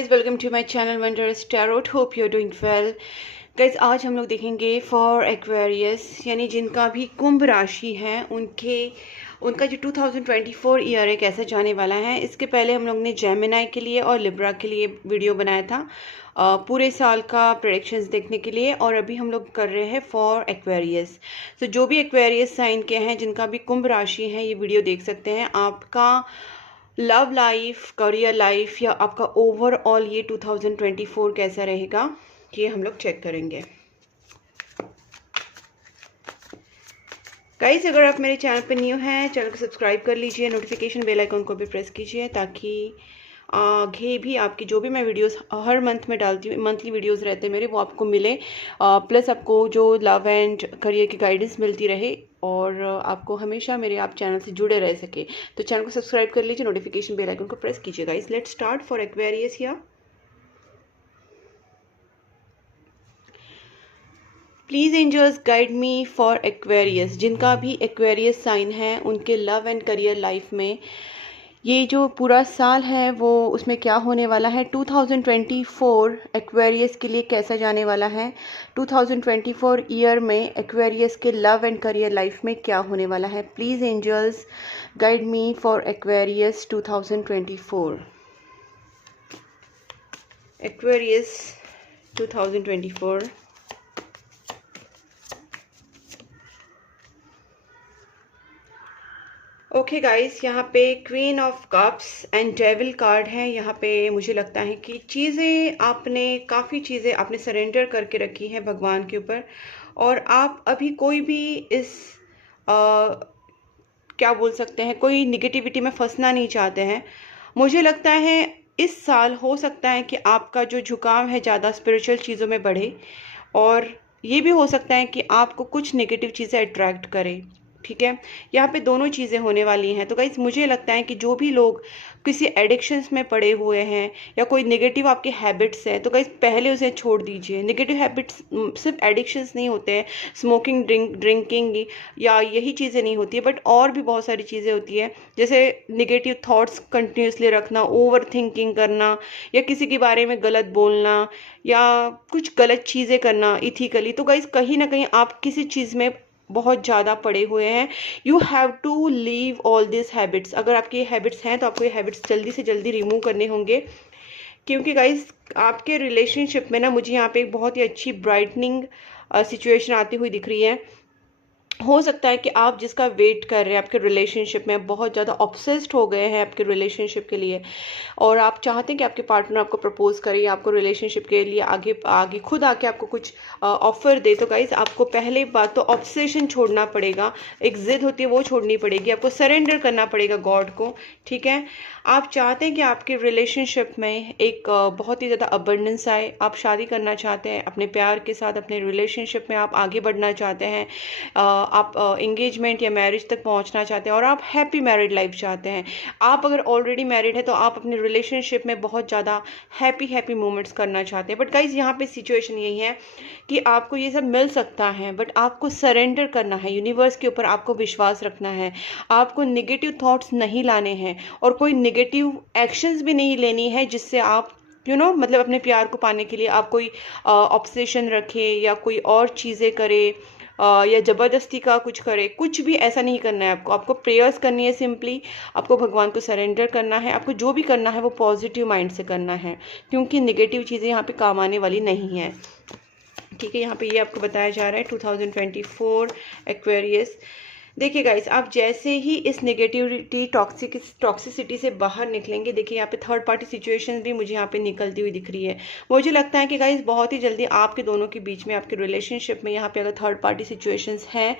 guys, welcome to my channel Wondrous Tarot. Hope you're doing well. Guys आज हम लोग देखेंगे फॉर एक्वेरियस यानी जिनका भी कुंभ राशि है उनका जो 2024 ईयर है कैसा जाने वाला है। इसके पहले हम लोग ने जेमिनाई के लिए और लिब्रा के लिए वीडियो बनाया था पूरे साल का प्रेडिक्शंस देखने के लिए, और अभी हम लोग कर रहे हैं फॉर एक्वेरियस। तो जो भी एक्वेरियस साइन के हैं, जिनका भी कुंभ राशि है, ये वीडियो देख सकते हैं। आपका लव लाइफ, करियर लाइफ या आपका ओवरऑल ये 2024 कैसा रहेगा, ये हम लोग चेक करेंगे। गाइस, अगर आप मेरे चैनल पर न्यू हैं, चैनल को सब्सक्राइब कर लीजिए, नोटिफिकेशन बेल आइकन को भी प्रेस कीजिए ताकि आगे भी आपकी जो भी मैं वीडियोस हर मंथ में डालती हूँ, मंथली वीडियोस रहते हैं मेरे, वो आपको मिले। प्लस आपको जो लव एंड करियर की गाइडेंस मिलती रहे और आपको हमेशा मेरे आप चैनल से जुड़े रह सके। तो चैनल को सब्सक्राइब कर लीजिए, नोटिफिकेशन बेल आइकन को प्रेस कीजिए। Guys, let's start for Aquarius here. Please angels guide me for Aquarius. जिनका भी एक्वेरियस साइन है, उनके लव एंड करियर लाइफ में ये जो पूरा साल है वो उसमें क्या होने वाला है। 2024 एक्वेरियस के लिए कैसा जाने वाला है। 2024 ईयर में एक्वेरियस के लव एंड करियर लाइफ में क्या होने वाला है। Please angels guide me for Aquarius 2024। Aquarius 2024। Okay guys, यहाँ पे queen of cups and devil card है। यहाँ पे मुझे लगता है कि काफ़ी चीज़ें आपने सरेंडर करके रखी हैं भगवान के ऊपर, और आप अभी कोई भी क्या बोल सकते हैं, कोई निगेटिविटी में फंसना नहीं चाहते हैं। मुझे लगता है इस साल हो सकता है कि आपका जो झुकाव है ज़्यादा स्पिरिचुअल चीज़ों में बढ़े, और ये भी हो सकता है कि आपको कुछ नेगेटिव चीज़ें अट्रैक्ट करें। ठीक है, यहाँ पे दोनों चीज़ें होने वाली हैं। तो गाइस, मुझे लगता है कि जो भी लोग किसी एडिक्शंस में पड़े हुए हैं या कोई नेगेटिव आपके हैबिट्स हैं, तो गाइस पहले उसे छोड़ दीजिए। नेगेटिव हैबिट्स सिर्फ एडिक्शंस नहीं होते हैं, स्मोकिंग, ड्रिंकिंग या यही चीज़ें नहीं होती है, बट और भी बहुत सारी चीज़ें होती है, जैसे नेगेटिव थॉट्स कंटिन्यूसली रखना, ओवर थिंकिंग करना, या किसी के बारे में गलत बोलना, या कुछ गलत चीज़ें करना इथिकली। तो गाइस, कहीं ना कहीं आप किसी चीज़ में बहुत ज़्यादा पड़े हुए हैं। You have to leave all this habits. अगर आपके ये हैबिट्स हैं तो आपको ये हैबिट्स जल्दी से जल्दी रिमूव करने होंगे, क्योंकि गाइस आपके रिलेशनशिप में ना मुझे यहाँ पे एक बहुत ही अच्छी ब्राइटनिंग सिचुएशन आती हुई दिख रही है। हो सकता है कि आप जिसका वेट कर रहे हैं आपके रिलेशनशिप में, बहुत ज़्यादा ऑब्सेस्ड हो गए हैं आपके रिलेशनशिप के लिए, और आप चाहते हैं कि आपके पार्टनर आपको प्रपोज करे, आपको रिलेशनशिप के लिए आगे खुद आके आपको कुछ ऑफर दे। तो गाइस, आपको पहले बात तो ऑब्सेशन छोड़ना पड़ेगा, एक जिद होती है वो छोड़नी पड़ेगी, आपको सरेंडर करना पड़ेगा गॉड को। ठीक है, आप चाहते हैं कि आपके रिलेशनशिप में एक बहुत ही ज़्यादा अबंडेंस आए, आप शादी करना चाहते हैं अपने प्यार के साथ, अपने रिलेशनशिप में आप आगे बढ़ना चाहते हैं, आप एंगेजमेंट या मैरिज तक पहुंचना चाहते हैं, और आप हैप्पी मैरिड लाइफ चाहते हैं। आप अगर ऑलरेडी मैरिड है तो आप अपने रिलेशनशिप में बहुत ज़्यादा हैप्पी मोमेंट्स करना चाहते हैं। बट गाइज, यहाँ पे सिचुएशन यही है कि आपको ये सब मिल सकता है, बट आपको सरेंडर करना है, यूनिवर्स के ऊपर आपको विश्वास रखना है, आपको नेगेटिव थॉट्स नहीं लाने हैं, और कोई नेगेटिव एक्शंस भी नहीं लेनी है जिससे आप मतलब अपने प्यार को पाने के लिए आप कोई ऑब्सेशन रखें या कोई और चीज़ें करें या ज़बरदस्ती का कुछ करे। कुछ भी ऐसा नहीं करना है। आपको प्रेयर्स करनी है, सिंपली आपको भगवान को सरेंडर करना है। आपको जो भी करना है वो पॉजिटिव माइंड से करना है, क्योंकि नेगेटिव चीज़ें यहाँ पे काम आने वाली नहीं हैं। ठीक है, यहाँ पे ये आपको बताया जा रहा है 2024 एक्वेरियस। देखिए गाइस, आप जैसे ही इस नेगेटिविटी टॉक्सिसिटी से बाहर निकलेंगे, देखिए यहाँ पे थर्ड पार्टी सिचुएशन भी मुझे यहाँ पे निकलती हुई दिख रही है। मुझे लगता है कि गाइस बहुत ही जल्दी आपके दोनों के बीच में, आपके रिलेशनशिप में यहाँ पे अगर थर्ड पार्टी सिचुएशंस हैं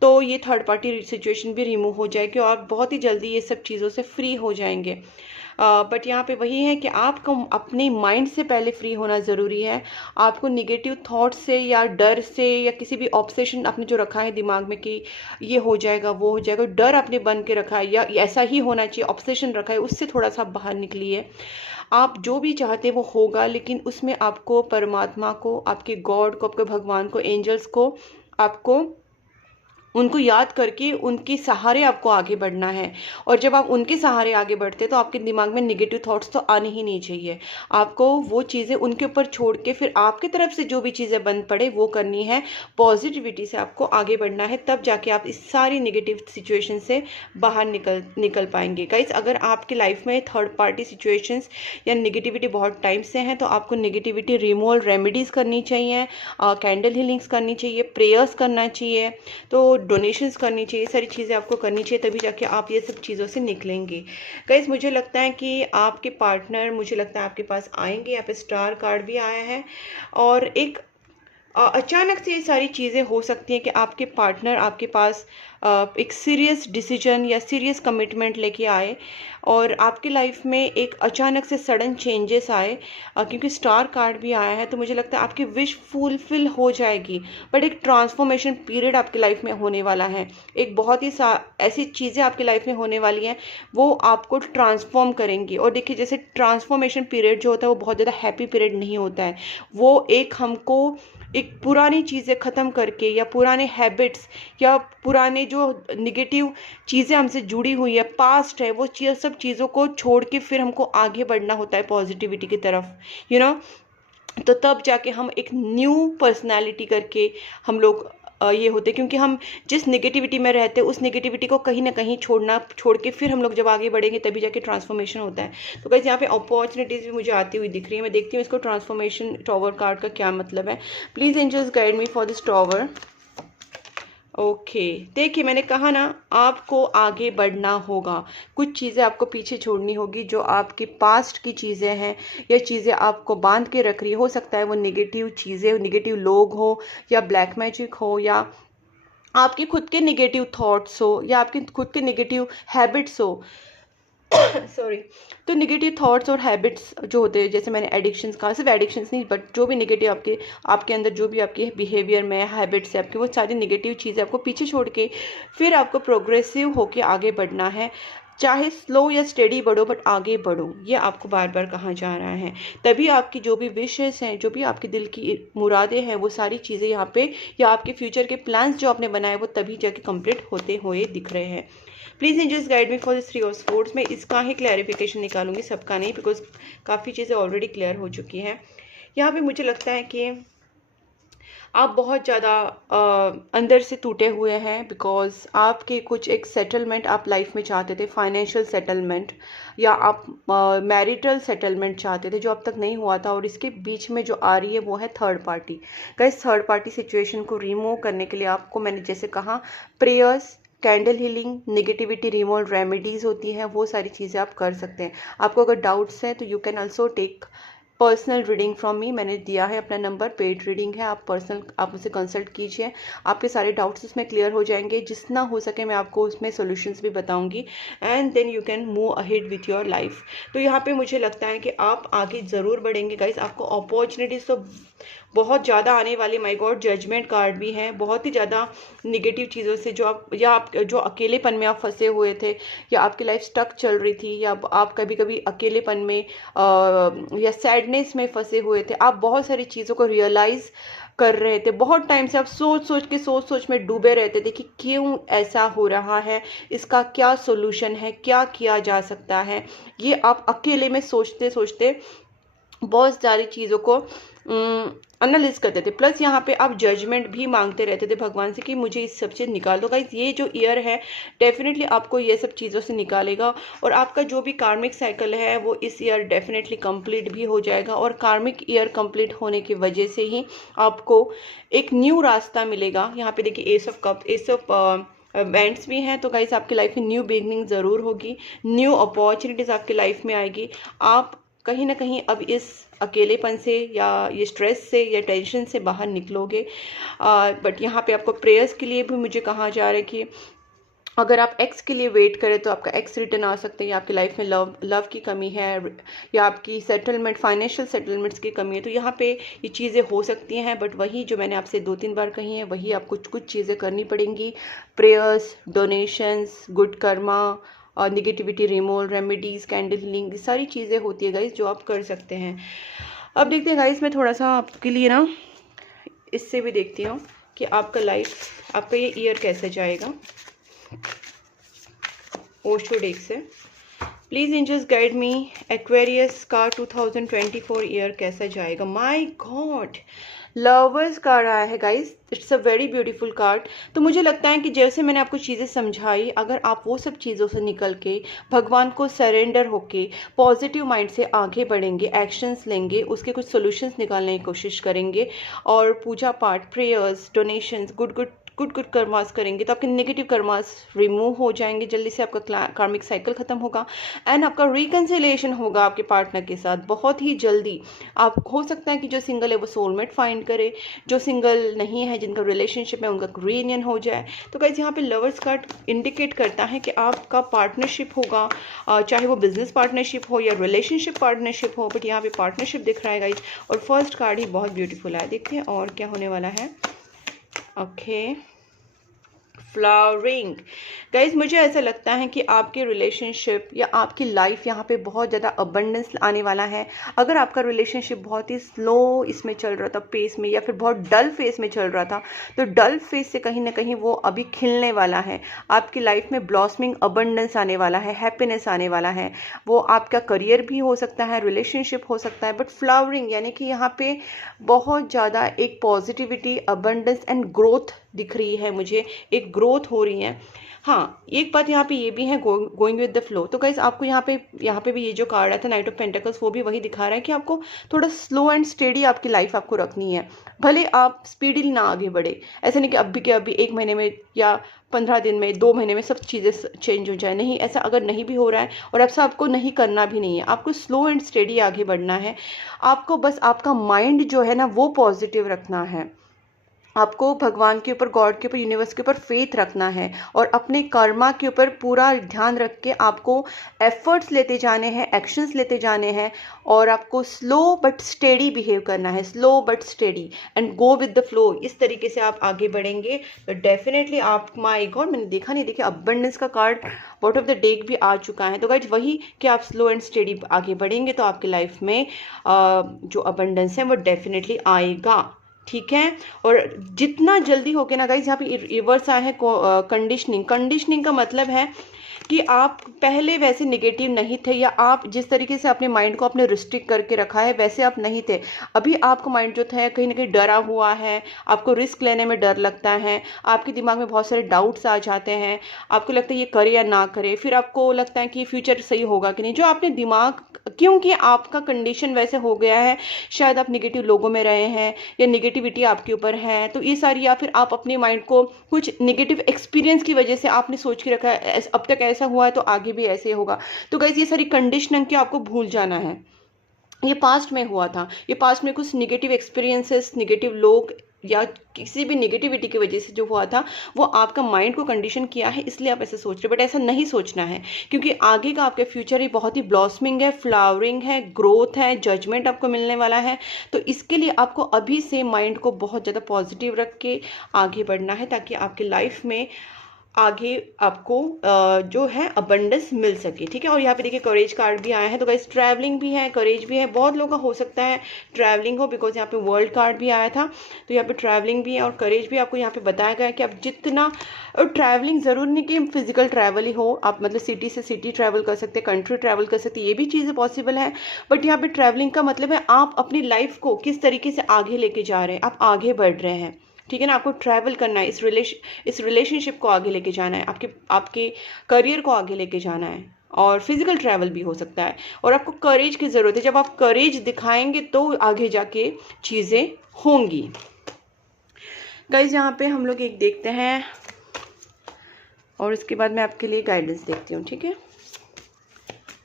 तो ये थर्ड पार्टी सिचुएशन भी रिमूव हो जाएगी और आप बहुत ही जल्दी ये सब चीज़ों से फ्री हो जाएंगे। बट यहाँ पे वही है कि आपको अपने माइंड से पहले फ्री होना ज़रूरी है। आपको निगेटिव थॉट से या डर से या किसी भी ऑब्सेशन आपने जो रखा है दिमाग में कि ये हो जाएगा वो हो जाएगा, डर आपने बन के रखा है या ऐसा ही होना चाहिए, ऑब्सेशन रखा है, उससे थोड़ा सा बाहर निकलिए। आप जो भी चाहते हैं वो होगा, लेकिन उसमें आपको परमात्मा को, आपके गॉड को, आपके भगवान को, एंजल्स को आपको उनको याद करके उनके सहारे आपको आगे बढ़ना है। और जब आप उनके सहारे आगे बढ़ते हैं तो आपके दिमाग में नेगेटिव थॉट्स तो आने ही नहीं चाहिए। आपको वो चीज़ें उनके ऊपर छोड़ के फिर आपकी तरफ से जो भी चीज़ें बन पड़े वो करनी है। पॉजिटिविटी से आपको आगे बढ़ना है, तब जाके आप इस सारी नेगेटिव सिचुएशन से बाहर निकल पाएंगे। गाइस, अगर आपकी लाइफ में थर्ड पार्टी सिचुएशंस या नेगेटिविटी बहुत टाइम से हैं तो आपको नेगेटिविटी रिमूवल रेमेडीज़ करनी चाहिए, कैंडल हीलिंग्स करनी चाहिए, प्रेयर्स करना चाहिए, तो डोनेशंस करनी चाहिए, सारी चीज़ें आपको करनी चाहिए, तभी जाके आप ये सब चीज़ों से निकलेंगे। गाइस, मुझे लगता है कि आपके पार्टनर, मुझे लगता है आपके पास आएंगे। यहाँ पे स्टार कार्ड भी आया है और एक अचानक से ये सारी चीज़ें हो सकती हैं कि आपके पार्टनर आपके पास एक सीरियस डिसीजन या सीरियस कमिटमेंट लेके आए और आपकी लाइफ में एक अचानक से सडन चेंजेस आए, क्योंकि स्टार कार्ड भी आया है। तो मुझे लगता है आपकी विश फुलफिल हो जाएगी, बट एक ट्रांसफॉर्मेशन पीरियड आपकी लाइफ में होने वाला है। एक बहुत ही ऐसी चीज़ें आपकी लाइफ में होने वाली हैं, वो आपको ट्रांसफॉर्म करेंगी। और देखिए, जैसे ट्रांसफॉर्मेशन पीरियड जो होता है वो बहुत ज़्यादा हैप्पी पीरियड नहीं होता है। वो एक हमको एक पुरानी चीज़ें ख़त्म करके या पुराने हैबिट्स या पुराने जो निगेटिव चीज़ें हमसे जुड़ी हुई है, पास्ट है, वो सब चीज़ों को छोड़ के फिर हमको आगे बढ़ना होता है पॉजिटिविटी की तरफ, तो तब जाके हम एक न्यू पर्सनालिटी करके हम लोग ये होते, क्योंकि हम जिस नेगेटिविटी में रहते हैं उस नेगेटिविटी को कहीं ना कहीं छोड़ के फिर हम लोग जब आगे बढ़ेंगे तभी जाके ट्रांसफॉर्मेशन होता है। तो गाइस, यहाँ पे अपॉर्चुनिटीज़ भी मुझे आती हुई दिख रही है। मैं देखती हूँ इसको ट्रांसफॉर्मेशन टॉवर कार्ड का क्या मतलब है। Please angels guide me for this tower. Okay, देखिए मैंने कहा ना, आपको आगे बढ़ना होगा, कुछ चीज़ें आपको पीछे छोड़नी होगी जो आपके पास्ट की चीज़ें हैं या चीज़ें आपको बांध के रख रही हो सकता है वो नेगेटिव चीज़ें, नेगेटिव लोग हो या ब्लैक मैजिक हो या आपके खुद के नेगेटिव थॉट्स हो या आपके खुद के नेगेटिव हैबिट्स हो सॉरी। तो नेगेटिव थॉट्स और हैबिट्स जो होते हैं, जैसे मैंने एडिक्शंस कहा, सिर्फ एडिक्शंस नहीं बट जो भी नेगेटिव आपके अंदर जो भी आपके बिहेवियर में हैबिट्स है आपके, वो सारी नेगेटिव चीज़ें आपको पीछे छोड़ के फिर आपको प्रोग्रेसिव होके आगे बढ़ना है। चाहे स्लो या स्टेडी बढ़ो बट आगे बढ़ो, ये आपको बार बार कहा जा रहा है। तभी आपकी जो भी विशेस हैं, जो भी आपके दिल की मुरादें हैं, वो सारी चीज़ें यहाँ पे या आपके फ्यूचर के प्लान्स जो आपने बनाए वो तभी जाके कंप्लीट होते हुए दिख रहे हैं। Please angels guide me for this 3 of sports. मैं इसका ही क्लैरिफिकेशन निकालूंगी, सबका नहीं, बिकॉज काफ़ी चीज़ें ऑलरेडी क्लियर हो चुकी हैं। यहाँ पे मुझे लगता है कि आप बहुत ज़्यादा अंदर से टूटे हुए हैं, बिकॉज आपके कुछ एक सेटलमेंट आप लाइफ में चाहते थे, फाइनेंशियल सेटलमेंट या आप मैरिटल सेटलमेंट चाहते थे जो अब तक नहीं हुआ था, और इसके बीच में जो आ रही है वो है third party. Guys, third party situation को रिमूव करने के लिए आपको, मैंने जैसे कहा, prayers, candle healing, negativity removal remedies होती हैं, वो सारी चीज़ें आप कर सकते हैं। आपको अगर डाउट्स हैं तो you can also take personal reading from me. मैंने दिया है अपना नंबर, पेड रीडिंग है, आप मुझसे कंसल्ट कीजिए, आपके सारे डाउट्स उसमें क्लियर हो जाएंगे। जितना हो सके मैं आपको उसमें सॉल्यूशंस भी बताऊंगी, and then you can move ahead with your life. तो यहाँ पे मुझे लगता है कि आप आगे ज़रूर बढ़ेंगे गाइस। आपको अपॉर्चुनिटीज़ तो बहुत ज़्यादा आने वाली, माय गॉड, जजमेंट कार्ड भी है, बहुत ही ज़्यादा निगेटिव चीज़ों से जो आप जो अकेलेपन में आप फंसे हुए थे या आपकी लाइफ स्टक चल रही थी या आप कभी कभी अकेलेपन में या सैडनेस में फंसे हुए थे, आप बहुत सारी चीज़ों को रियलाइज़ कर रहे थे। बहुत टाइम से आप सोच में डूबे रहते थे कि क्यों ऐसा हो रहा है, इसका क्या सोल्यूशन है, क्या किया जा सकता है। ये आप अकेले में सोचते सोचते बहुत सारी चीज़ों को एनालिज करते थे। प्लस यहाँ पे आप जजमेंट भी मांगते रहते थे भगवान से कि मुझे इस सब से निकाल दो। गाइस, ये जो ईयर है डेफिनेटली आपको ये सब चीज़ों से निकालेगा, और आपका जो भी कार्मिक साइकिल है वो इस ईयर डेफिनेटली कंप्लीट भी हो जाएगा। और कार्मिक ईयर कंप्लीट होने की वजह से ही आपको एक न्यू रास्ता मिलेगा। यहाँ पे देखिए, S of cup, S of bands भी हैं। तो गाइस, आपकी लाइफ में न्यू बिगनिंग ज़रूर होगी, न्यू अपॉर्चुनिटीज़ आपकी लाइफ में आएगी। आप कहीं ना कहीं अब इस अकेलेपन से या ये स्ट्रेस से या टेंशन से बाहर निकलोगे। बट यहाँ पे आपको प्रेयर्स के लिए भी मुझे कहा जा रहा है कि अगर आप एक्स के लिए वेट करें तो आपका एक्स रिटर्न आ सकते हैं, या आपकी लाइफ में लव की कमी है या आपकी सेटलमेंट, फाइनेंशियल सेटलमेंट्स की कमी है, तो यहाँ पे ये चीज़ें हो सकती हैं। बट वही जो मैंने आपसे 2-3 बार कही है, वही आपको कुछ चीज़ें करनी पड़ेंगी। Prayers, donations, good Karma, negativity removal remedies, candle healing, सारी चीज़ें होती है गाइस जो आप कर सकते हैं। अब देखते हैं गाइस, मैं थोड़ा सा आपके लिए ना इससे भी देखती हूँ कि आपका लाइफ, आपका ये ईयर कैसे जाएगा। ओशो डेक से please angels guide me, Aquarius का 2024 ईयर कैसा जाएगा। माय गॉड, लवर्स कार्ड आया है guys, it's a very beautiful card. तो मुझे लगता है कि जैसे मैंने आपको चीज़ें समझाई, अगर आप वो सब चीज़ों से निकल के भगवान को सरेंडर होके पॉजिटिव माइंड से आगे बढ़ेंगे, एक्शंस लेंगे, उसके कुछ सॉल्यूशंस निकालने की कोशिश करेंगे और पूजा पाठ, प्रेयर्स, डोनेशंस, गुड कर्मास करेंगे, तो आपके नेगेटिव कर्मास रिमूव हो जाएंगे जल्दी से, आपका कार्मिक साइकिल खत्म होगा एंड आपका रिकन्सिलिएशन होगा आपके पार्टनर के साथ बहुत ही जल्दी। आप हो सकता है कि जो सिंगल है वो सोलमेट फाइंड करे, जो सिंगल नहीं है, जिनका रिलेशनशिप है, उनका रीयूनियन हो जाए। तो गाइस यहाँ पे लवर्स कार्ड इंडिकेट करता है कि आपका पार्टनरशिप होगा, चाहे वो बिजनेस पार्टनरशिप हो या रिलेशनशिप पार्टनरशिप हो, बट यहाँ पे पार्टनरशिप दिख रहा है गाइस। और फर्स्ट कार्ड ही बहुत ब्यूटीफुल है, देखते हैं और क्या होने वाला है। Okay, flowering. गाइज मुझे ऐसा लगता है कि आपके रिलेशनशिप या आपकी लाइफ यहाँ पे बहुत ज़्यादा अबंडेंस आने वाला है। अगर आपका रिलेशनशिप बहुत ही स्लो इसमें चल रहा था, पेस में, या फिर बहुत डल फेस में चल रहा था, तो डल फेस से कहीं ना कहीं वो अभी खिलने वाला है। आपकी लाइफ में ब्लॉसमिंग अबंडेंस आने वाला है, हैप्पीनेस आने वाला है। वो आपका करियर भी हो सकता है, रिलेशनशिप हो सकता है, बट फ्लावरिंग यानी कि यहाँ पे बहुत ज़्यादा एक पॉजिटिविटी, अबंडेंस एंड ग्रोथ दिख रही है मुझे, एक ग्रोथ हो रही है। हाँ, एक बात यहाँ पे ये भी है, गोइंग विद द फ्लो। तो गाइस आपको यहाँ पे भी ये जो कार्ड आया था नाइट ऑफ पेंटिकल्स, वो भी वही दिखा रहा है कि आपको थोड़ा स्लो एंड स्टेडी आपकी लाइफ आपको रखनी है। भले आप स्पीडीली ना आगे बढ़े, ऐसा नहीं कि अभी के अभी 1 महीने में या 15 दिन में, 2 महीने में सब चीज़ें चेंज हो जाए, नहीं, ऐसा अगर नहीं भी हो रहा है और ऐसा आपको नहीं करना भी नहीं है। आपको स्लो एंड स्टेडी आगे बढ़ना है। आपको बस आपका माइंड जो है ना वो पॉजिटिव रखना है। आपको भगवान के ऊपर, गॉड के ऊपर, यूनिवर्स के ऊपर फेथ रखना है और अपने कर्मा के ऊपर पूरा ध्यान रख के आपको एफर्ट्स लेते जाने हैं, एक्शंस लेते जाने हैं और आपको स्लो बट स्टेडी बिहेव करना है, slow but steady and go with the flow. इस तरीके से आप आगे बढ़ेंगे तो डेफिनेटली आप, माय गॉड मैंने देखा नहीं, देखिए अबंडेंस का card bottom of the deck भी आ चुका है। तो गाइज वही कि आप स्लो एंड स्टेडी आगे बढ़ेंगे तो आपकी लाइफ में जो अबंडेंस है वो डेफिनेटली आएगा, ठीक है। और जितना जल्दी हो के ना गाइज, यहाँ पे रिवर्स आया है कंडीशनिंग का मतलब है कि आप पहले वैसे नेगेटिव नहीं थे, या आप जिस तरीके से अपने माइंड को आपने रिस्ट्रिक्ट करके रखा है वैसे आप नहीं थे। अभी आपका माइंड जो था कहीं ना कहीं डरा हुआ है, आपको रिस्क लेने में डर लगता है, आपके दिमाग में बहुत सारे डाउट्स आ जाते हैं, आपको लगता है ये करे या ना करे, फिर आपको लगता है कि फ्यूचर सही होगा कि नहीं। जो आपने दिमाग, क्योंकि आपका कंडीशन वैसे हो गया है, शायद आप नेगेटिव लोगों में रहे हैं या नेगेटिविटी आपके ऊपर है, तो ये सारी, या फिर आप अपने माइंड को कुछ नेगेटिव एक्सपीरियंस की वजह से आपने सोच के रखा है अब तक ऐसा हुआ है तो आगे भी ऐसे होगा। तो गाइस ये सारी कंडीशनिंग की आपको भूल जाना है। ये पास्ट में हुआ था, ये पास्ट में कुछ नेगेटिव एक्सपीरियंसेस, नेगेटिव लोग या किसी भी नेगेटिविटी की वजह से जो हुआ था वो आपका माइंड को कंडीशन किया है, इसलिए आप ऐसे सोच रहे। बट ऐसा नहीं सोचना है, क्योंकि आगे का आपका फ्यूचर ही बहुत ही ब्लॉसमिंग है, फ्लावरिंग है, ग्रोथ है, जजमेंट आपको मिलने वाला है। तो इसके लिए आपको अभी से माइंड को बहुत ज़्यादा पॉजिटिव रख के आगे बढ़ना है, ताकि आपकी लाइफ में आगे आपको जो है अबंडेंस मिल सके, ठीक है। और यहाँ पे देखिए करेज कार्ड भी आया है, तो गाइस ट्रैवलिंग भी है, करेज भी है। बहुत लोगों का हो सकता है ट्रैवलिंग हो, बिकॉज यहाँ पे वर्ल्ड कार्ड भी आया था, तो यहाँ पे ट्रैवलिंग भी है और करेज भी आपको यहाँ पे बताया गया है कि आप जितना, और ट्रैवलिंग ज़रूर नहीं कि फिजिकल ट्रैवल ही हो, आप मतलब सिटी से सिटी ट्रैवल कर सकते हैं, कंट्री ट्रैवल कर सकते हैं, ये भी चीज़ें पॉसिबल है। बट यहाँ पे ट्रैवलिंग का मतलब है आप अपनी लाइफ को किस तरीके से आगे लेके जा रहे हैं, आप आगे बढ़ रहे हैं, ठीक है ना। आपको ट्रैवल करना है, इस रिलेशनशिप को आगे लेके जाना है, आपके करियर को आगे लेके जाना है, और फिजिकल ट्रैवल भी हो सकता है। और आपको करेज की ज़रूरत है, जब आप करेज दिखाएंगे तो आगे जाके चीज़ें होंगी। गाइज यहाँ पे हम लोग एक देखते हैं और उसके बाद मैं आपके लिए गाइडेंस देखती हूँ, ठीक है।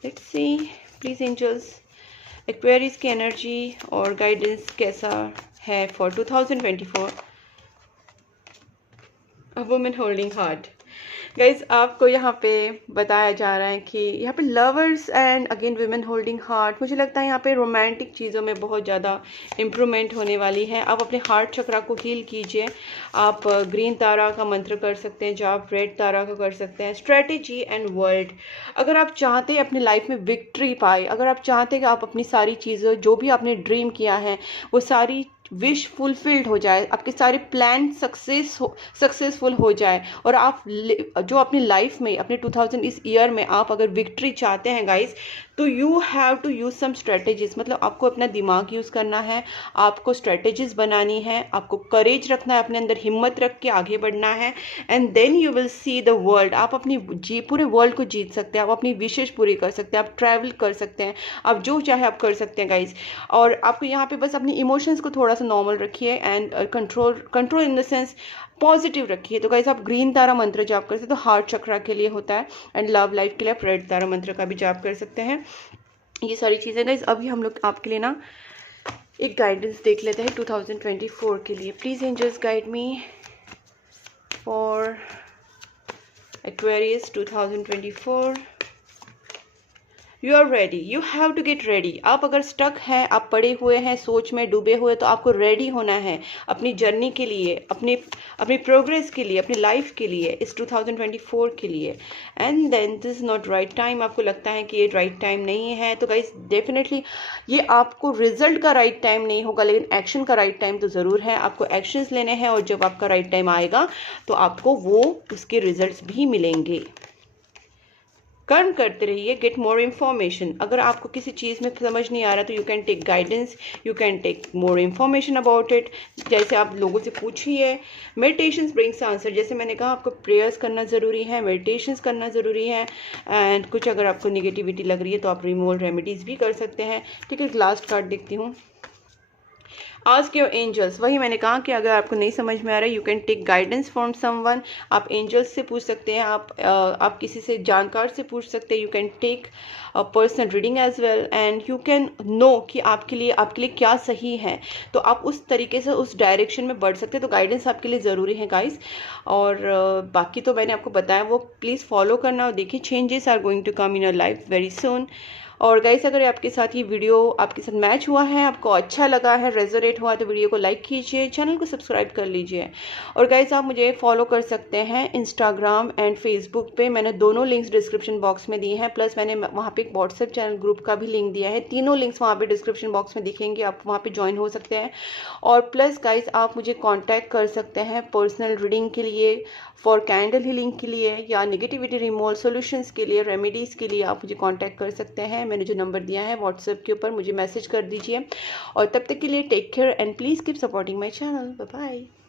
Let's see please angels, Aquarius की एनर्जी और गाइडेंस कैसा है for 2024। A woman holding heart। Guys आपको यहाँ पे बताया जा रहा है कि यहाँ पे lovers and again women holding heart, मुझे लगता है यहाँ पे रोमांटिक चीज़ों में बहुत ज़्यादा इम्प्रूवमेंट होने वाली है। आप अपने हार्ट चक्रा को हील कीजिए। आप ग्रीन तारा का मंत्र कर सकते हैं, आप रेड तारा का कर सकते हैं। स्ट्रेटेजी एंड वर्ल्ड, अगर आप चाहते हैं अपनी लाइफ में विक्ट्री पाए, अगर आप चाहते हैं कि आप अपनी सारी चीज़ें जो भी आपने ड्रीम किया है वो सारी विश फुलफिल्ड हो जाए, आपके सारे प्लान सक्सेसफुल हो जाए, और आप जो अपनी लाइफ में अपने 2000 इस ईयर में आप अगर विक्ट्री चाहते हैं गाइस, तो you have to use some strategies. मतलब आपको अपना दिमाग यूज़ करना है, आपको स्ट्रेटेजीज बनानी है, आपको करेज रखना है, अपने अंदर हिम्मत रख के आगे बढ़ना है, and then you will see the world. आप अपनी पूरे वर्ल्ड को जीत सकते हैं, आप अपनी विशेष पूरी कर सकते हैं, आप ट्रैवल कर सकते हैं, आप जो चाहे आप कर सकते हैं गाइज। और आपको यहाँ पे बस अपनी इमोशंस को थोड़ा सा नॉर्मल रखिए, and control in the sense positive रखिए। तो गाइज आप ग्रीन तारा मंत्र जाप कर सकते हो, तो हार्ट चक्रा के लिए होता है, एंड लव लाइफ के लिए आप रेड तारा मंत्र का भी जाप कर सकते हैं। ये सारी चीज़ें गाइज अभी हम लोग आपके लिए ना एक गाइडेंस देख लेते हैं 2024 के लिए। Please angels guide me for Aquarius 2024। You are ready, you have to get ready. आप अगर स्टक हैं, आप पड़े हुए हैं, सोच में डूबे हुए, तो आपको रेडी होना है अपनी जर्नी के लिए, अपनी प्रोग्रेस के लिए, अपनी लाइफ के लिए, इस 2024 के लिए। And then this is not right time. आपको लगता है कि ये राइट टाइम नहीं है, तो गाइस डेफिनेटली ये आपको रिजल्ट का राइट टाइम नहीं होगा, लेकिन एक्शन का राइट टाइम तो ज़रूर है। आपको एक्शंस लेने हैं, और जब आपका राइट टाइम आएगा तो आपको वो उसके रिजल्ट्स भी मिलेंगे। कर्म करते रहिए, गेट मोर इन्फॉर्मेशन। अगर आपको किसी चीज़ में समझ नहीं आ रहा तो you can take guidance, you can take more information about it. जैसे आप लोगों से पूछिए, मेडिटेशंस ब्रिंग्स आंसर। जैसे मैंने कहा, आपको प्रेयर्स करना ज़रूरी है, मेडिटेशंस करना ज़रूरी है, एंड कुछ अगर आपको निगेटिविटी लग रही है तो आप रिमूवल रेमेडीज़ भी कर सकते हैं। ठीक है, लास्ट कार्ड देखती हूँ। Ask your angels. वही मैंने कहा कि अगर आपको नहीं समझ में आ रहा है, you can take guidance from someone. आप एंजल्स से पूछ सकते हैं, आप किसी से जानकार से पूछ सकते हैं। You can take personal reading as well, and you can know कि आपके लिए क्या सही है, तो आप उस तरीके से उस डायरेक्शन में बढ़ सकते हैं। तो गाइडेंस आपके लिए ज़रूरी है गाइस। और बाकी तो मैंने आपको बताया, वो प्लीज़ फॉलो करना, और देखिए changes are going to come in your life very soon. और गाइस अगर आपके साथ ये वीडियो आपके साथ मैच हुआ है, आपको अच्छा लगा है, रेजोनेट हुआ, तो वीडियो को लाइक कीजिए, चैनल को सब्सक्राइब कर लीजिए। और गाइस आप मुझे फॉलो कर सकते हैं इंस्टाग्राम एंड फेसबुक पे। मैंने दोनों लिंक्स डिस्क्रिप्शन बॉक्स में दिए हैं, प्लस मैंने वहाँ पे एक व्हाट्सएप चैनल ग्रुप का भी लिंक दिया है। तीनों लिंक्स वहाँ पे डिस्क्रिप्शन बॉक्स में दिखेंगे, आप वहाँ पे ज्वाइन हो सकते हैं। और प्लस गाइस आप मुझे कॉन्टैक्ट कर सकते हैं पर्सनल रीडिंग के लिए, फॉर कैंडल हीलिंग के लिए, या नेगेटिविटी रिमूवल सॉल्यूशंस के लिए, रेमेडीज़ के लिए आप मुझे कांटेक्ट कर सकते हैं। मैंने जो नंबर दिया है व्हाट्सएप के ऊपर, मुझे मैसेज कर दीजिए। और तब तक के लिए take care, and please keep supporting my channel. Bye bye.